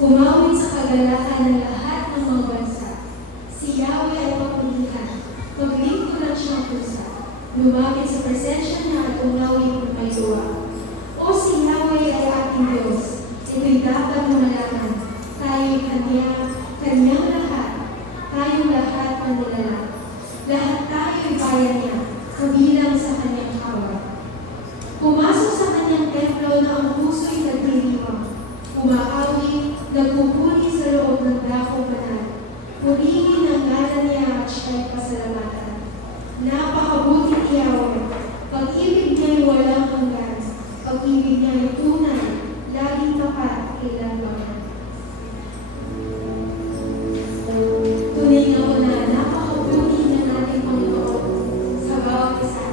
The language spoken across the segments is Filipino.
Umawit sa kagalakan ng lahat ng mga bansa. Si Yahweh ay papilihan. Maglingkod ang siyang pusa. Lumapit sa presensya niya at umawit ng may luwa. O si Yahweh ay ating Diyos. Ito'y dapat na malaman. Tayo'y kanyang lahat. Tayong lahat ng nilalang. Lahat tayo'y bayan niya. Kabilang sa kanyang hawak. Pumasok sa kanyang templo na ang puso'y nagdiriwang. Umaawit, nagpupuri sa loob ng dakong banal. Purihin ang ngalan niya at siya'y pasalamatan. Napakabuti ni Yahweh. Pag-ibig niya'y walang hanggan. Pag-ibig niya'y tunay, laging tapat kailanman. Tunay nga po na napakabuti ng ating Panginoon sa bawat isa.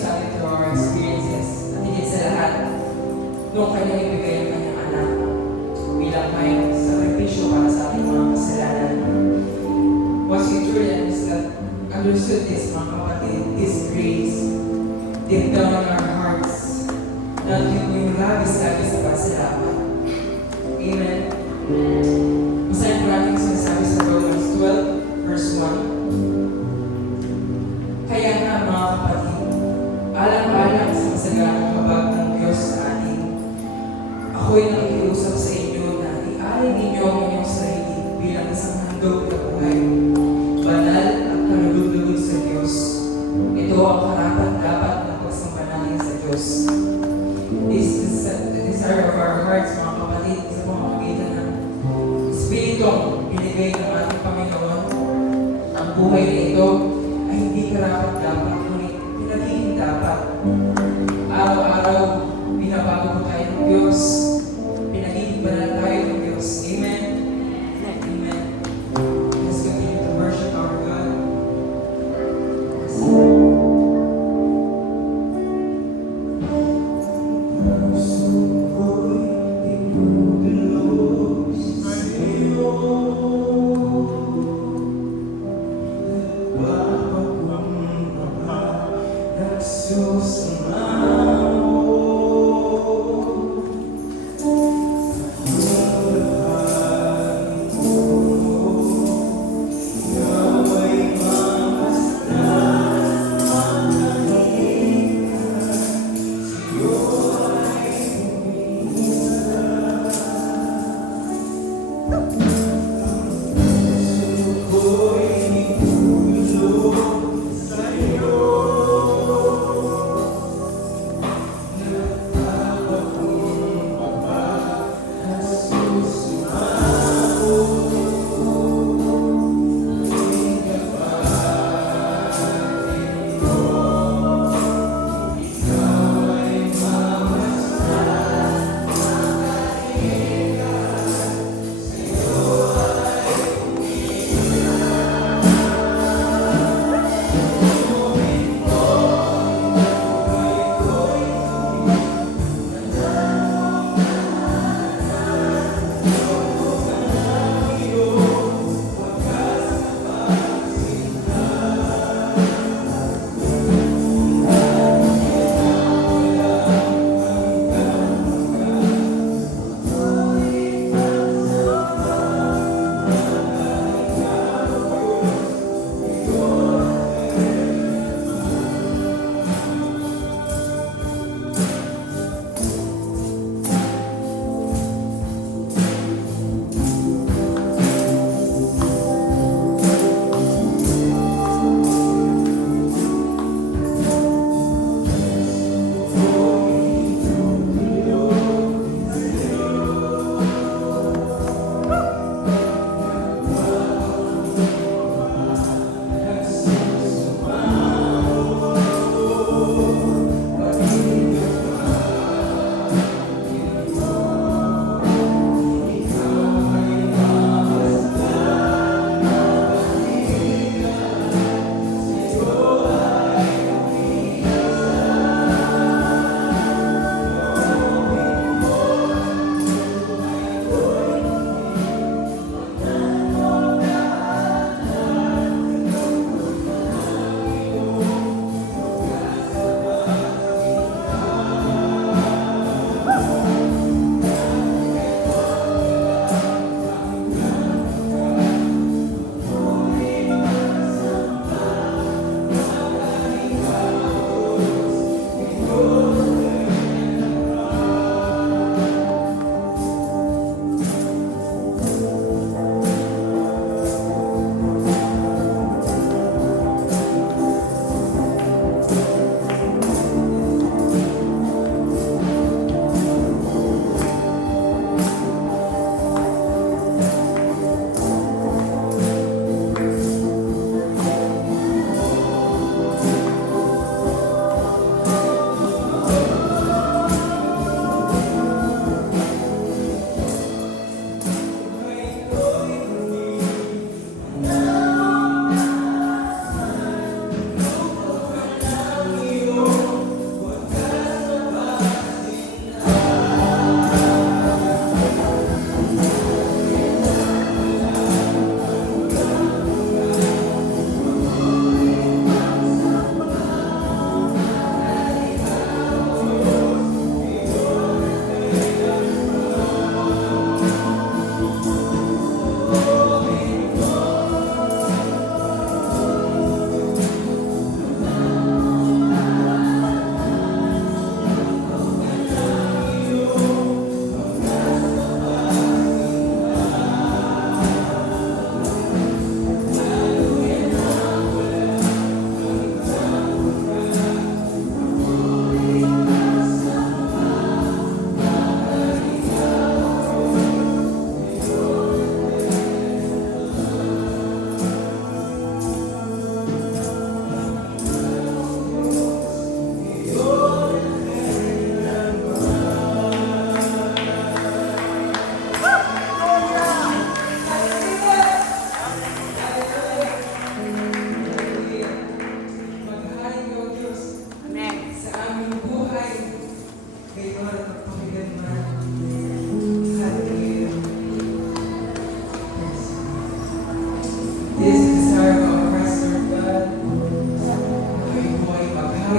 sa atin through our experiences. At higit sa lahat, noong kanya ibigay ang kanyang anak bilang kahit sakripisyo para sa ating mga kasalanan. Once we truly understood this, mga kapatid, this grace, deep down in our hearts, na yung labis-labis na pasalamat. Amen. Masahin po natin sinasabi sa Romans 12, verse 1. Kaya nga mga kapatid, alang-alang sa masaganang habag ng Diyos sa atin, ako'y nakikiusap sa inyo na ialay ninyo ang inyong sarili bilang isang handog na buhay, banal at kalugod-lugod sa Diyos. Ito ang karapat-dapat na pagsampanalin sa Diyos. This is the desire of our hearts, mga kapatid, sa pamamagitan ng Espiritong binigay ng ating Panginoon. Ang buhay na ito ay hindi karapat-dapat, ngunit pinagiging dapat. Araw-araw, binabago po tayo ng Diyos. Pinagiging banal tayo ng Diyos. Amen. Amen. Let's continue to worship our God.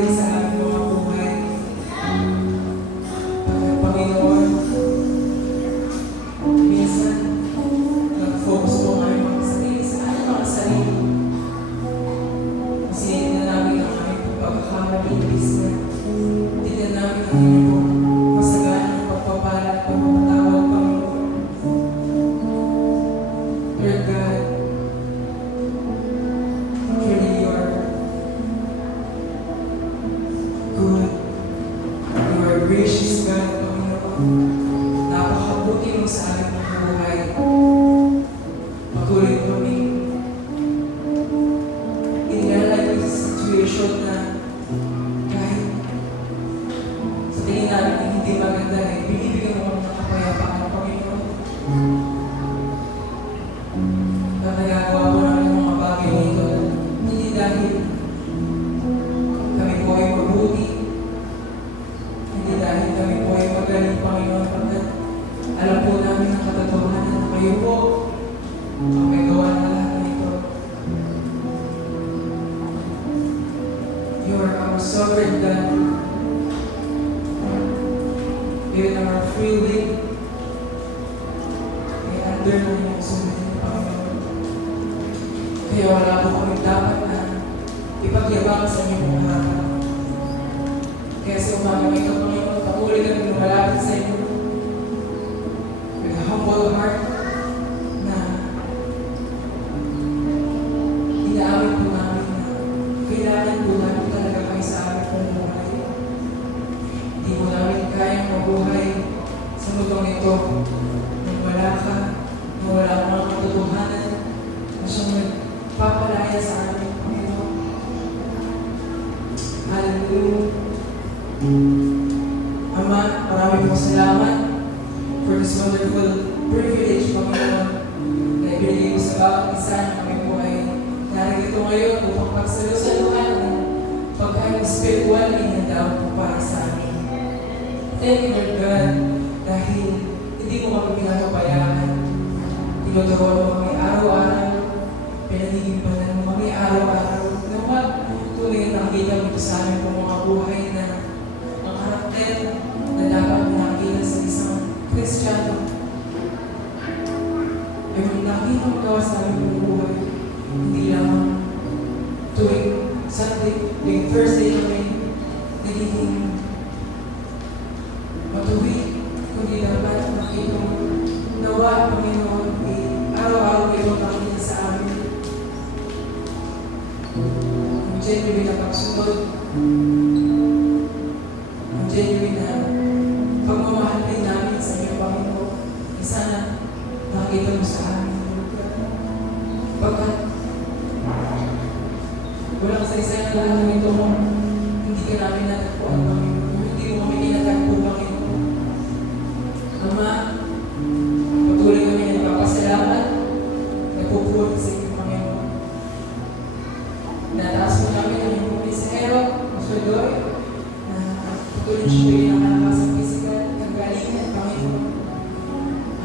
nangyayari sa aming mga buhay. Panginoon, minsan, nag-focus po ang aming mga sarili sa aming mga sarili. Kasi tignan namin ang aming pagkakamali, ibig na tignan namin ang inyong po masaganang pagpapala at pagpapatawad, Panginoon. Lord God, truly you are good. You are gracious, God, Panginoon. Napakabuti mo sa aming mga buhay. Patuloy kami inilalagay sa situation na kahit sa tingin namin na hindi maganda binibigyan mo kami ng kapayapaan, Panginoon. Na nagagawa po namin ang mga bagay nito hindi dahil kami po ay mabuti, hindi dahil kami po ay magaling, Panginoon, pagkat alam po namin ang katotohanan na kayo po ang may gawa na lahat na ito. You are our sovereign God. Even our free will ay under na yung sumilin, Panginoon. Kaya wala po kami dapat na ipagyabang sa inyong mga harap. Kaya sa umaga ito, Panginoon, patuloy kami lumalapit sa inyo with a humble heart na inaamin po namin na kailangan po namin talaga kayo sa aming pumuhay. Hindi po namin kayang mabuhay sa mundong ito nang wala ka, nang wala kang mga katotohanan na siyang nagpapalaya sa amin, Panginoon. Hallelujah. Ama, marami pong salamat for this wonderful privilege, Panginoon, na ibinigay mo sa bawat isa na kami po ay narito ngayon upang pagsalusaluhan ng pagkain spiritual inandaw po para sa amin. Thank you, Lord God, dahil hindi mo kami pinapabayaan. Tinuturuan mo kami araw-araw, pinanigibanan mo kami araw-araw. Nawa, tunay na nakita mo sa amin po mga buhay na ang karakter na dapat nakita sa isang Kristiyano. Ay kung nakita mo gawa sa aming buhay, hindi lang tuwing Sunday, tuwing Thursday kami nagiging matuwid, kundi dapat makita mo nawa, Panginoon, araw-araw kayo nakita sa amin. Ang genuine na pagsunod, ang genuine na pagmamahal din namin sa iyo, Panginoon. Sana nakita mo sa amin, pagkat walang sa-isa na lahat nito mo, hindi ka namin natagpuan, Panginoon. Hindi mo kami tinatagpo, Panginoon. Ama, patuloy kami na nagpapasalamat, nagpupulit sa iyo, Panginoon. Nataas mo kami ng iyong pisahero, Pastor Doy, na patuloy siya bigyan ng kalakasang pisikal, kagalingan, Panginoon.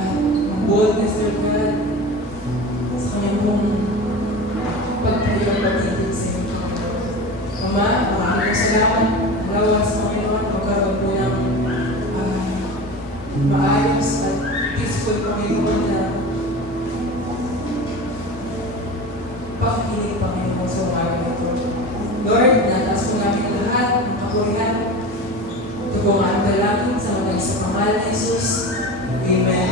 At ang boldness, Lord God, sa kanyang pong pagpahirap pag-ibig sa iyo, Panginoon. Ama, maraming salamat. Alawa sa Panginoon, pagkaroon po ng maayos at peaceful, Panginoon, na pakikinig, Panginoon, sa umaga nito. Lord, nataas mo namin lahat ng kapurihan. Ito po ang dalangin sa mga sa pangalan ni Jesus. Amen.